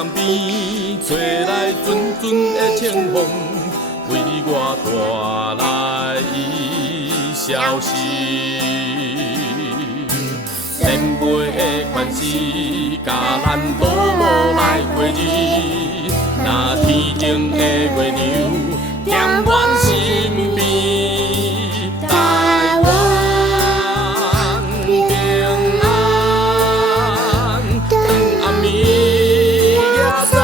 江边，吹来阵阵的清风，为我带来伊消息。前辈的款式，甲咱都无来过日。那天前的月亮，踮阮身边。台湾平安，当暗暝夜早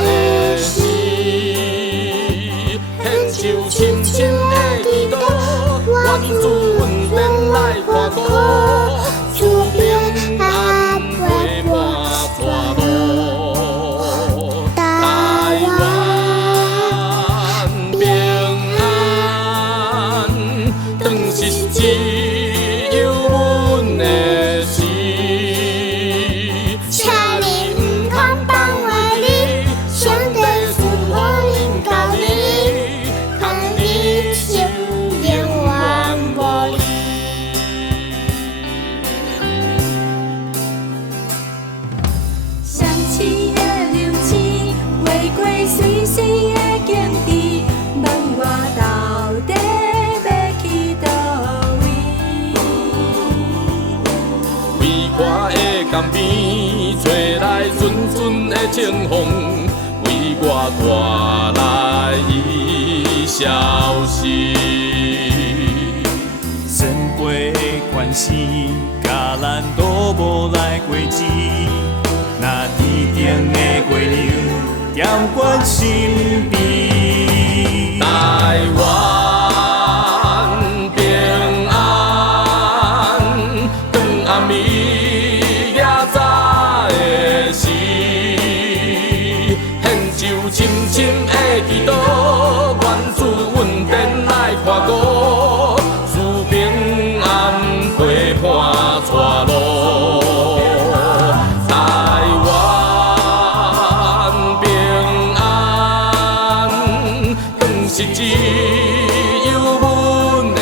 的时，献上深深的祈祷，愿主稳定来看顾。江边吹来阵阵的清风，为我带来伊消息。前辈的关系，甲咱都无来过日。那天顶的月亮，踮阮身边。台湾平安，当暗暝。深深的祈祷，愿主稳定来看顾，赐平安陪伴带路。台湾平安，当是只有阮的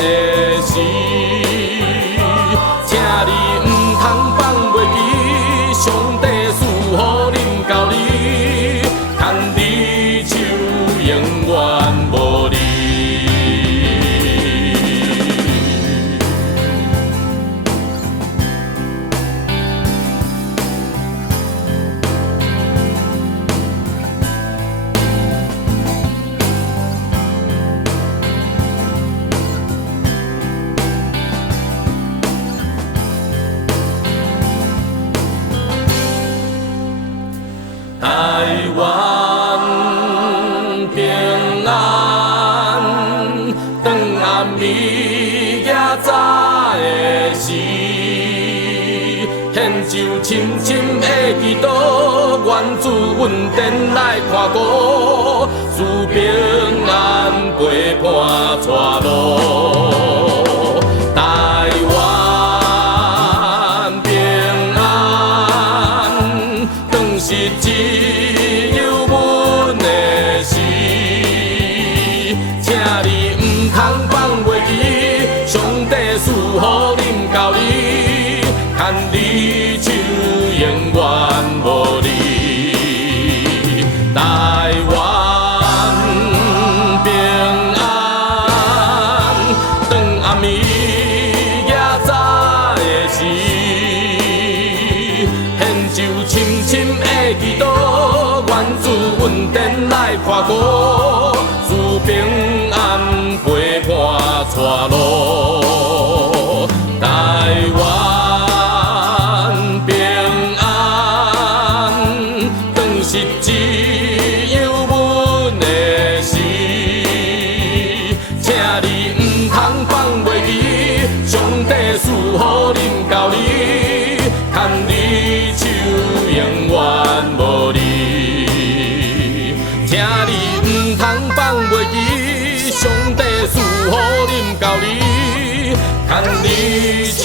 事，请你唔通放袂记，上帝赐予恁教你。永远无离。台湾。献上深深的祈祷，愿主稳定来看顾，赐平安陪伴带路。台湾平安，当是只有阮的事，请你唔通放袂记，上帝赐予恁教你，牵你手永远无离。台湾平安，当暗暝夜早的时，献上深深的祈祷，愿主稳定来看顾，赐平安陪伴带路。台湾平安，当是只有阮的事，请你唔通放袂记，上帝赐予恁教你，牵你手永远无离。请你唔通放袂记，上帝赐予恁教你，牵你手。